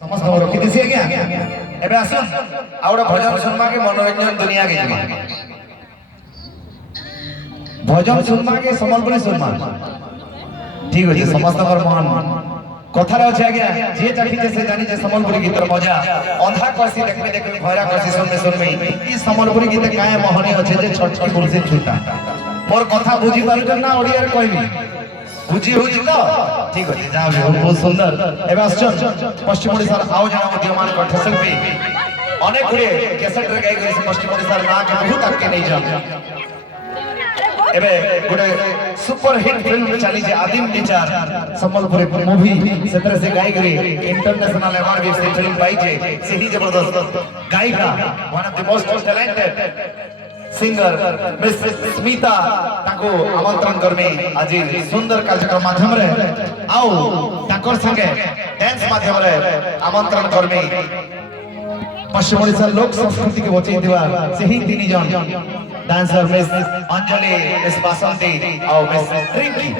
ସମସ୍ତ ରଖିଦେସି ଆଜ୍ଞା ଏବେ ଆସନ୍ ଆଉ ଗୋଟେ ଭଜନ ଶୁଣବା के मनोरंजन दुनिया के जीवा भजन सुनबा के संबलपुरी सुनबा ठीक अछि समस्त मन कथार अछि आज्ञा जे चाखी जे से जानी जे संबलपुरी गीतर मजा अंधा करसी देखबे देखबे भयरा करसी सुनबे सुनबे ई संबलपुरी गीत काहे मोहनी अछि जे छटकी कुलसी छुटा मोर कथा बुझी पारुछन ना ओडिया रे कहबी बुझी होई तो ठीक अछि जाओ बहुत सुंदर एबे आछन पश्चिम ओडिसा आओ जना विद्यमान कंठशिल्पी अनेक गुरे कैसेट रे गाई गरे पश्चिम ओडिसा ना के बहुत तक के नहीं जान एबे गुरे सुपर हिट फिल्म चली जे आदिम टीचर संबलपुरी मूवी सेतरे से गाई गरे इंटरनेशनल अवार्ड भी से फिल्म पाई जे सही जबरदस्त गायिका one of the most talented singer miss Smita ताको आमंत्रण करमे आज सुंदर कार्यक्रम माध्यम रे आओ ताकर संगे डांस माध्यम रे आमंत्रण करमे पश्चिम ओडिसा लोक संस्कृति के बचाई दिवा सही तीन जन डांसर मिस अंजलि मिस बासंती और मिस रिंकी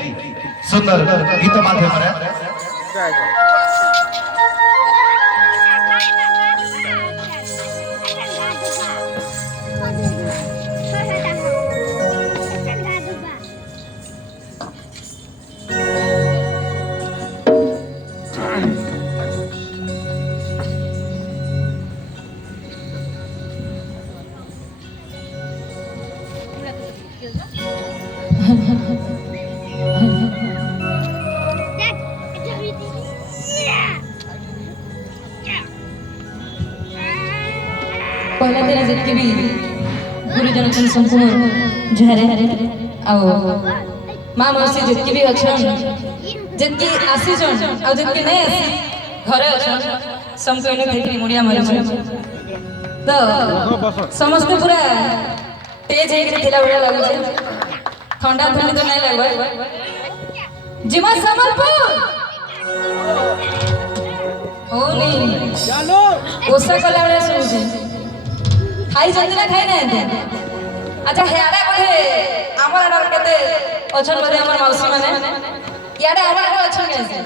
सुंदर गीत माध्यम रे पहला दिन जितके भी गुरुजन के संपूर्ण जहरे आओ मां मौसी जितके भी अछन जितके आसी जन और जितके नहीं आसी घरे अछन समको इने देखि मुड़िया मारे तो समस्त पूरा तेज है कि थिला बड़ा लागो छे ठंडा थंडी तो नहीं लागबा जिमा संबलपुर ओ नहीं चलो ओसा कला बड़ा सुन खाई जंदी ना खाई ना अच्छा हेयाडा बोले हमर आडर केते अछन बोले हमर मौसी माने याडा हमर आडर अछन कैसे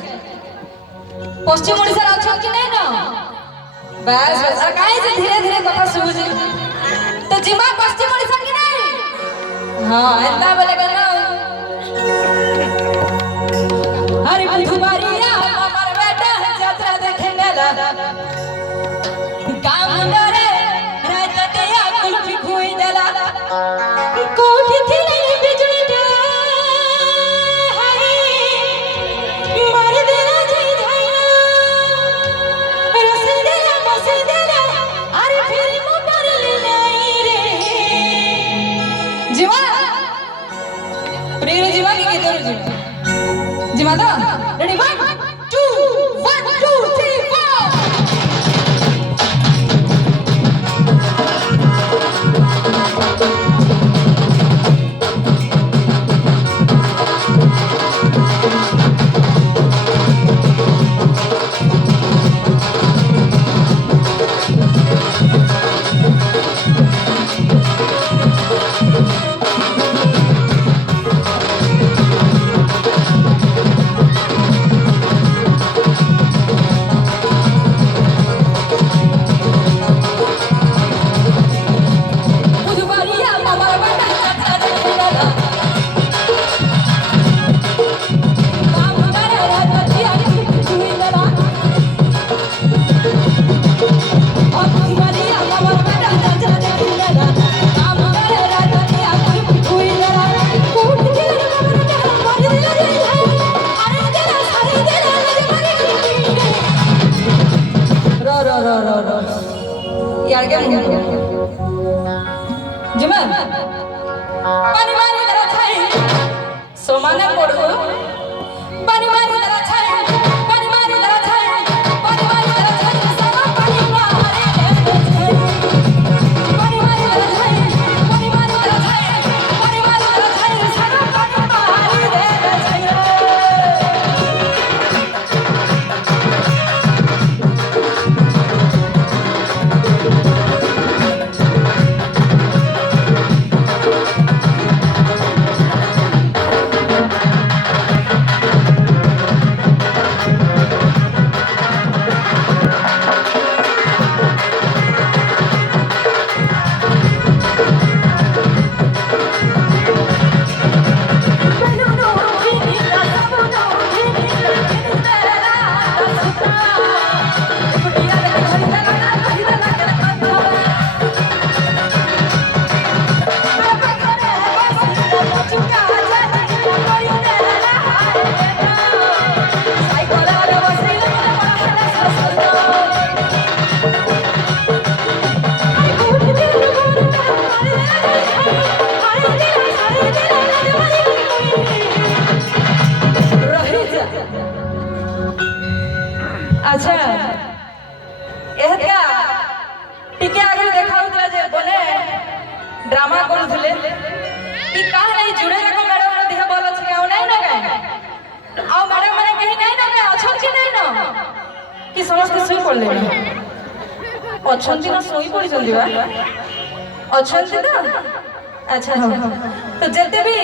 पश्चिम ओडिसा अछन कि नहीं ना बस बस काहे जे धीरे धीरे कथा सुबुजी तो जिमा पश्चिम ओडिसा कि नहीं हां एंदा बोले गनो अरे बंधुबारिया हमर बेटा यात्रा देखे नेला काम डरे कोठी थिले बिजली डे हाय मार देना जई धाइना रसल देला बसल देला अरे फिर मो परली नहीं रे जीवा प्रिय जीवा की गीत रे जीवा तो रेडी 1 2 1 2 3 4 ड्रामा କରୁଥିଲେ कि काहे नहीं जुड़े रखो मैडम रो देह बोल अछि काउ नहीं ना काहे आ मैडम माने कहीं नहीं ना काहे अछन कि नहीं ना कि समस्त सोई पड़ले अछंती ना सोई पड़ी जल्दी बा अछंती ना अच्छा हां तो जते भी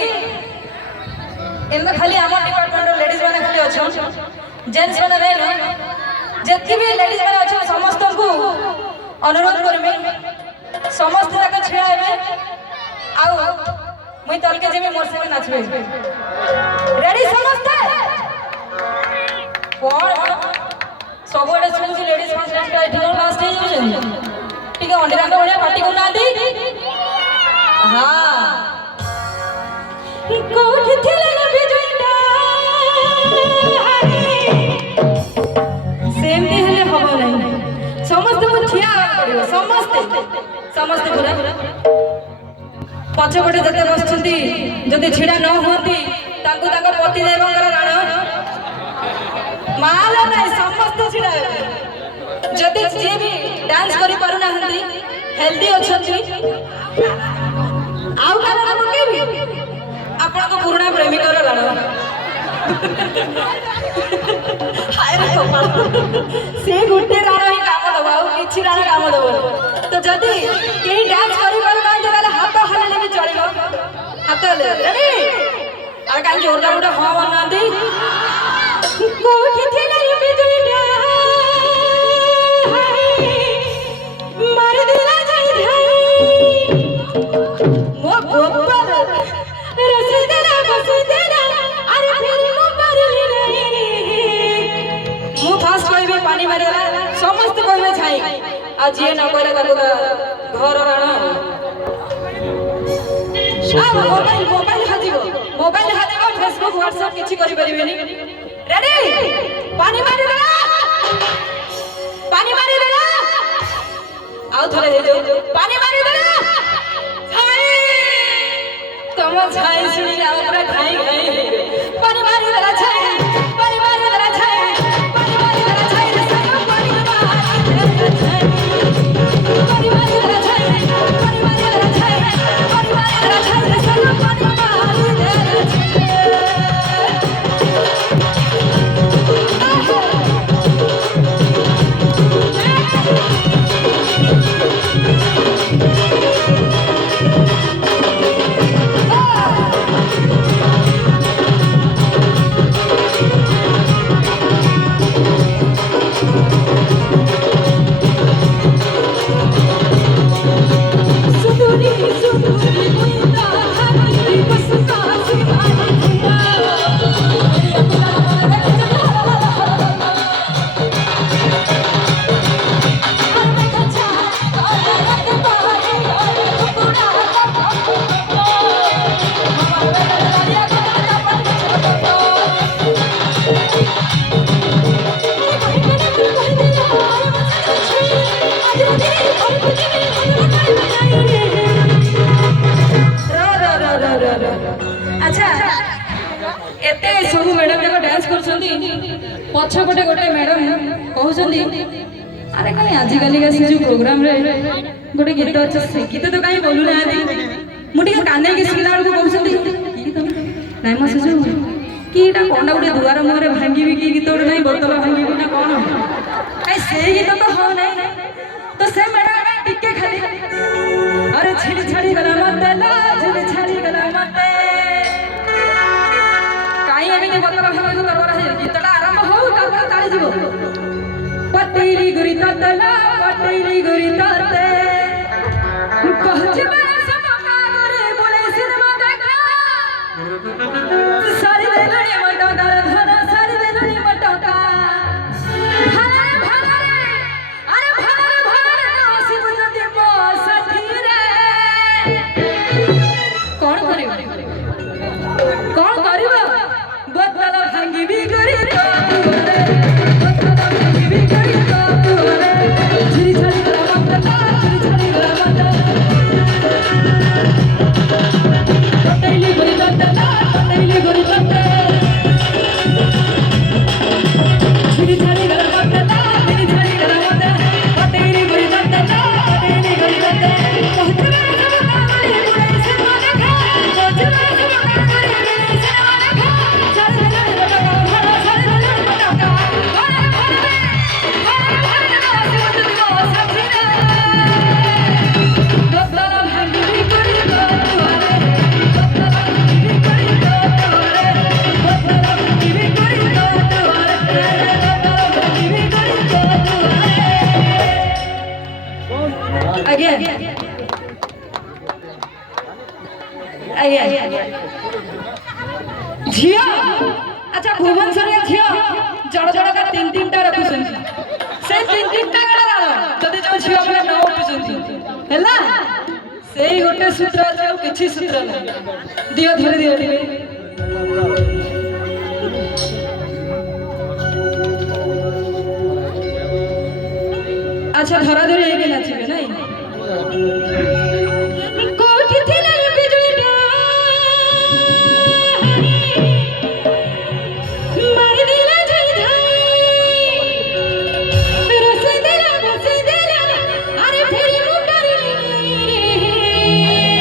इनमें खाली आम डिपार्टमेंट लेडीज मैंने खाली अच्छे जेन्ट्स मैंने रहे ना जितकी भी लेडीज मैंने अच्छे समस्त को अनुरोध करमी समस्त जाके छिड़ा हेबे आउ मुई तल के जेबी मोर संगे नाचबे रेडी समस्त कोन सबोडे सुनसी लेडीज फर्स्ट डांस का ठीक लास्ट स्टेज हो जंदी ठीक है अंडे रांडा बढ़िया पार्टी को ना दी हां कोठ थिले न बिजुइटा सेमती हले हबो नहीं समस्त को छिया पड़ियो समस्त पूरा पछपटे जते बसछंती जदि छिड़ा न होती ताको ताको पति देवंकर राण माला नहीं समस्त छिड़ा जदि जे भी डांस करि पारु ना हंती हेल्दी अछंती आउ कारण पकेबी आपण को पुराना प्रेमी कर लाण हाय रे कपाल से गुटे राण ही काम दबा और किछि राण काम दबो तो जदी केही डांस करि पारु ना जला हाथ हलले भी चलिबो हाथ ले रेडी और काई जोरदार उडा हो बना दी कोठी थिला रे बिजुइटा मार दिला जाई धाई मो गोपाल रसदेना बसदेना अरे फिर मो परली नहीं मु फास्ट कहबे पानी मारेला समस्त कहबे छाई आ जे न कहले ताको घर राण मोबाइल हाजिबो फेसबुक व्हाट्सएप किछि करि परिबेनी रेडी पानी मारी देला आउ थले दे पानी मारी देला तम छाई सुनी आ पूरा खाई पानी मारी देला छाई पानी मारी देला छाई पानी मारी देला छाई रे सब पानी मारी देला छाई पानी मारी देला छाई पानी मारी देला छाई पानी मारी देला छाई रे सब पानी मारी देला अच्छा एते सब मैडम जाक डांस करछंती पछपटे गोटे मैडम कहउछंती अरे कहीं आजिकल का जो प्रोग्राम रे गोटे गीत अच्छे से गीत तो कहीं बोलू ना मुझे काने की सुनला को कहउछंती नाइ म से कि एटा कोंडा गोटे दुआर मुहरे भांगी की गीत गोटे नहीं बोतल भांगी ना कोन कहीं से गीत तो हो नहीं तो से मैडम टिके खाली अरे छिड़ी छाड़ी गला मत लाज छाड़ी गला मत काई एमिति बोतल भांगी तो दरबार है गीतटा आरंभ हो तापर ताली जीवो पटेली गुरी ततला पटेली गुरी तते कहछि बड़ा समका करे बोले सिनेमा देखा सारी देगणी मटो दर धर सारी देगणी मटो का भरे भरे अरे भरे भरे शिव जति मो सखी रे कौन करिबो बोतल भांगी भी करी बोतल भांगी भी करी तो रे झिरी झरी गला मत ଆଜ୍ଞା ଝିଅ ଆଚ୍ଛା ଭୁବନେଶ୍ୱରରେ ଝିଅ ଜଣ ଜଣକା ତିନି ତିନିଟା ରଖୁଛନ୍ତି ସେଇ ତିନି ତିନିଟା ଯଦି ଯୋଉ ଝିଅ ମାନେ ନ ଉଠୁଛନ୍ତି ହେଲା ସେଇ ଗୋଟେ ସୂତ୍ର ଅଛି ଆଉ କିଛି ସୂତ୍ର ନାହିଁ ଦିଅ ଧରି ଦିଅ ଟିକେ ଆଚ୍ଛା ଧରା ଧରି ହେଇକି ନାଚିବେ ନାଇଁ